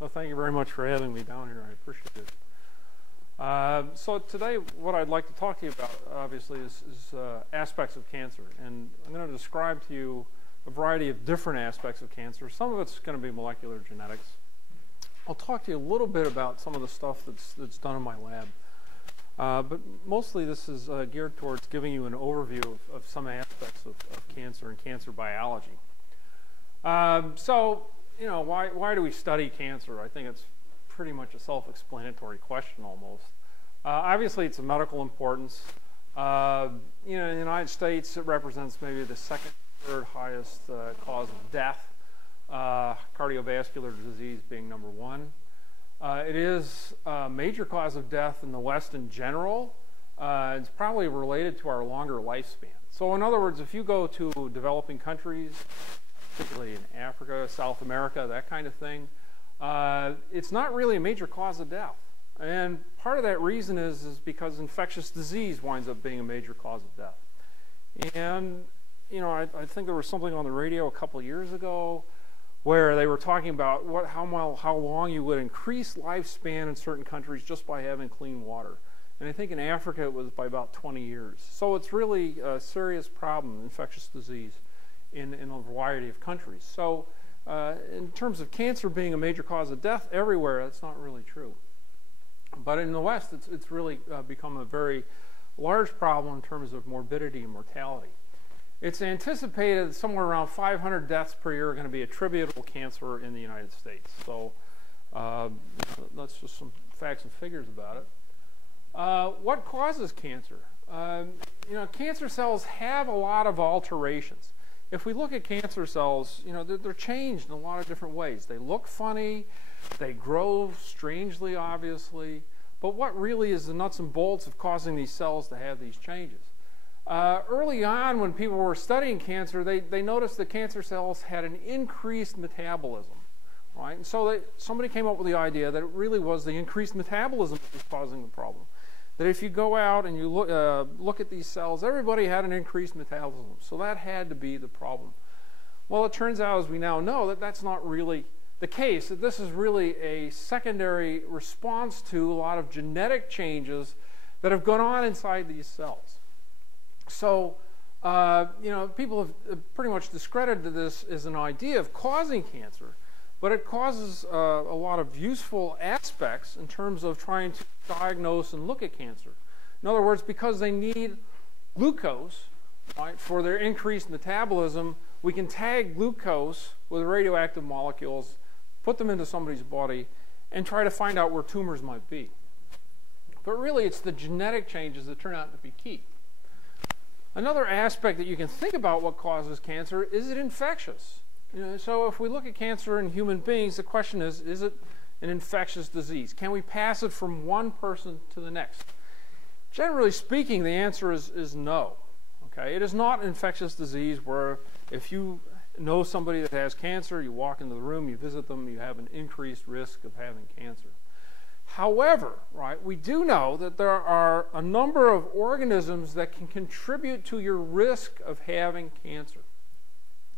Well, thank you very much for having me down here. I appreciate it. So today, what I'd like to talk to you about, obviously, is aspects of cancer. And I'm going to describe to you a variety of different aspects of cancer. Some of it's going to be molecular genetics. I'll talk to you a little bit about some of the stuff that's done in my lab. But mostly this is geared towards giving you an overview of some aspects of cancer and cancer biology. So, you know, why do we study cancer? I think it's pretty much a self-explanatory question almost. Obviously, it's of medical importance. You know, in the United States, it represents maybe the second, third highest cause of death, cardiovascular disease being number one. It is a major cause of death in the West in general. It's probably related to our longer lifespan. So in other words, if you go to developing countries, particularly in Africa, South America, that kind of thing, it's not really a major cause of death. And part of that reason is because infectious disease winds up being a major cause of death. And, you know, I think there was something on the radio a couple of years ago where they were talking about how long you would increase lifespan in certain countries just by having clean water. And I think in Africa it was by about 20 years. So it's really a serious problem, infectious disease, in a variety of countries. So in terms of cancer being a major cause of death everywhere, that's not really true. But in the West, it's really become a very large problem in terms of morbidity and mortality. It's anticipated somewhere around 500 deaths per year are going to be attributable to cancer in the United States. So that's just some facts and figures about it. What causes cancer? You know, cancer cells have a lot of alterations. If we look at cancer cells, you know, they're changed in a lot of different ways. They look funny, they grow strangely, obviously, but what really is the nuts and bolts of causing these cells to have these changes? Early on, when people were studying cancer, they noticed that cancer cells had an increased metabolism, right? And so somebody came up with the idea that it really was the increased metabolism that was causing the problem. That if you go out and you look at these cells, everybody had an increased metabolism. So that had to be the problem. Well, it turns out, as we now know, that that's not really the case. That this is really a secondary response to a lot of genetic changes that have gone on inside these cells. So, you know, people have pretty much discredited this as an idea of causing cancer, but it causes a lot of useful aspects in terms of trying to diagnose and look at cancer. In other words, because they need glucose, right, for their increased metabolism, we can tag glucose with radioactive molecules, put them into somebody's body, and try to find out where tumors might be. But really, it's the genetic changes that turn out to be key. Another aspect that you can think about what causes cancer, is it infectious? You know, so if we look at cancer in human beings, the question is it an infectious disease? Can we pass it from one person to the next? Generally speaking, the answer is no. Okay? It is not an infectious disease where if you know somebody that has cancer, you walk into the room, you visit them, you have an increased risk of having cancer. However, right, we do know that there are a number of organisms that can contribute to your risk of having cancer.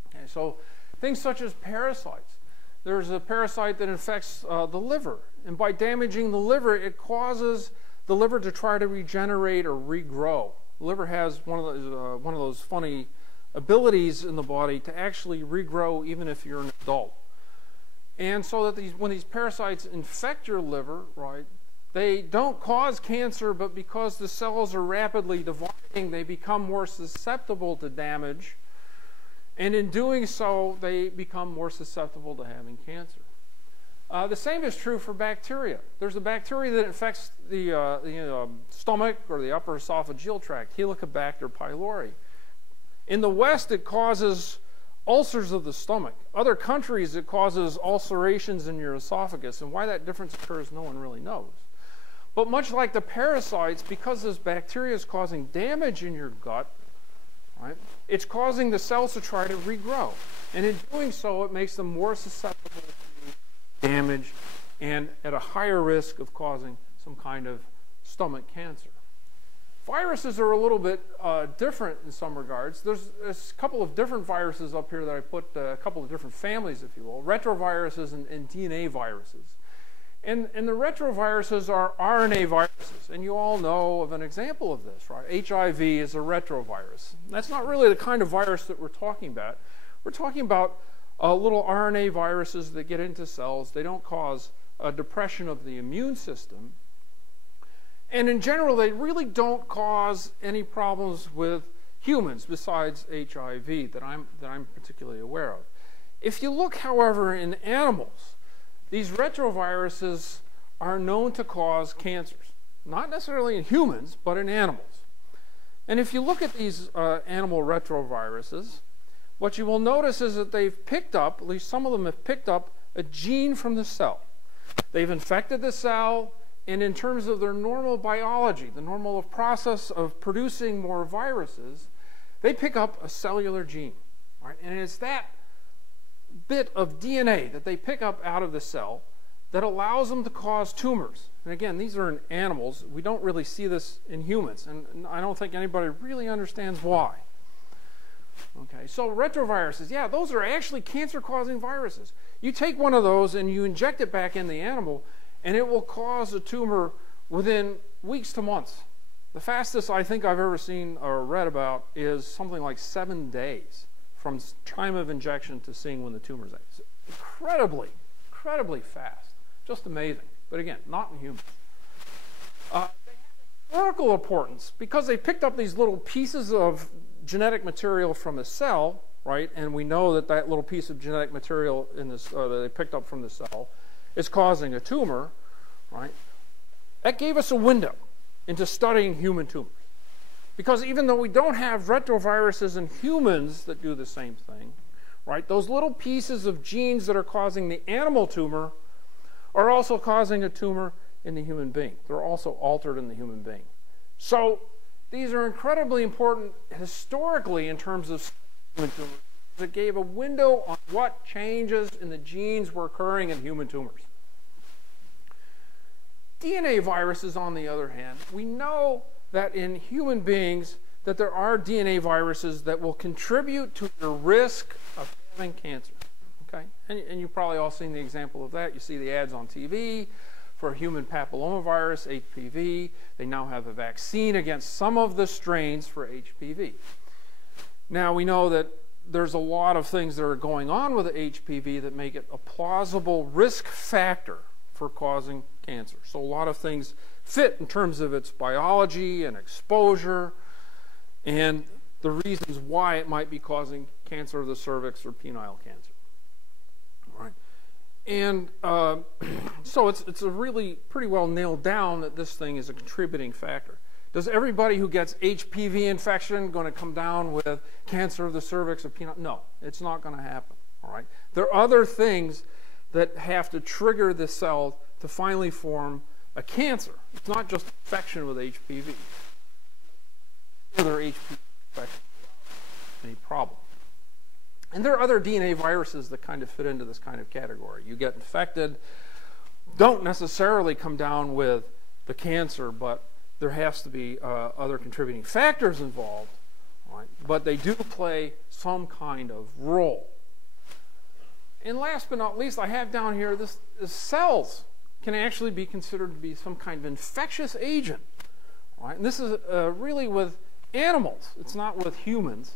Okay, so things such as parasites. There's a parasite that infects the liver, and by damaging the liver, it causes the liver to try to regenerate or regrow. The liver has one of those funny abilities in the body to actually regrow even if you're an adult. And so that when these parasites infect your liver, right, they don't cause cancer, but because the cells are rapidly dividing, they become more susceptible to damage. And in doing so, they become more susceptible to having cancer. The same is true for bacteria. There's a bacteria that infects the stomach or the upper esophageal tract, Helicobacter pylori. In the West, it causes ulcers of the stomach. Other countries, it causes ulcerations in your esophagus, and why that difference occurs, no one really knows. But much like the parasites, because this bacteria is causing damage in your gut, right, it's causing the cells to try to regrow. And in doing so, it makes them more susceptible to damage and at a higher risk of causing some kind of stomach cancer. Viruses are a little bit different in some regards. There's a couple of different viruses up here that I put, a couple of different families, if you will, retroviruses and DNA viruses. And the retroviruses are RNA viruses, and you all know of an example of this, right? HIV is a retrovirus. That's not really the kind of virus that we're talking about. We're talking about little RNA viruses that get into cells. They don't cause a depression of the immune system. And in general, they really don't cause any problems with humans besides HIV that I'm particularly aware of. If you look, however, in animals, these retroviruses are known to cause cancers. Not necessarily in humans, but in animals. And if you look at these animal retroviruses, what you will notice is that they've picked up, at least some of them have picked up, a gene from the cell. They've infected the cell, and in terms of their normal biology, the normal process of producing more viruses, they pick up a cellular gene. Right? And it's that bit of DNA that they pick up out of the cell that allows them to cause tumors. And again, these are in animals. We don't really see this in humans, and I don't think anybody really understands why. Okay, so retroviruses, yeah, those are actually cancer-causing viruses. You take one of those and you inject it back in the animal, and it will cause a tumor within weeks to months. The fastest I think I've ever seen or read about is something like 7 days from time of injection to seeing when the tumor's at. It's incredibly fast. Just amazing. But again, not in humans. They have historical importance because they picked up these little pieces of genetic material from a cell, right? And we know that that little piece of genetic material in this, that they picked up from the cell is causing a tumor, right? That gave us a window into studying human tumors. Because even though we don't have retroviruses in humans that do the same thing, right? Those little pieces of genes that are causing the animal tumor are also causing a tumor in the human being. They're also altered in the human being. So these are incredibly important historically in terms of human tumors. It gave a window on what changes in the genes were occurring in human tumors. DNA viruses, on the other hand, we know that in human beings that there are DNA viruses that will contribute to the risk of having cancer. Okay? And you've probably all seen the example of that. You see the ads on TV for human papillomavirus, HPV. They now have a vaccine against some of the strains for HPV. Now, we know that there's a lot of things that are going on with HPV that make it a plausible risk factor for causing cancer. So a lot of things fit in terms of its biology and exposure and the reasons why it might be causing cancer of the cervix or penile cancer. All right. And so it's a really pretty well nailed down that this thing is a contributing factor. Does everybody who gets HPV infection going to come down with cancer of the cervix or penile? No, it's not going to happen. All right. There are other things that have to trigger the cell to finally form a cancer. It's not just infection with HPV. Other HPV infection without any problem. And there are other DNA viruses that kind of fit into this kind of category. You get infected, don't necessarily come down with the cancer, but there has to be other contributing factors involved, right? But they do play some kind of role. And last but not least, I have down here this cells can actually be considered to be some kind of infectious agent, right? And this is really with animals. It's not with humans.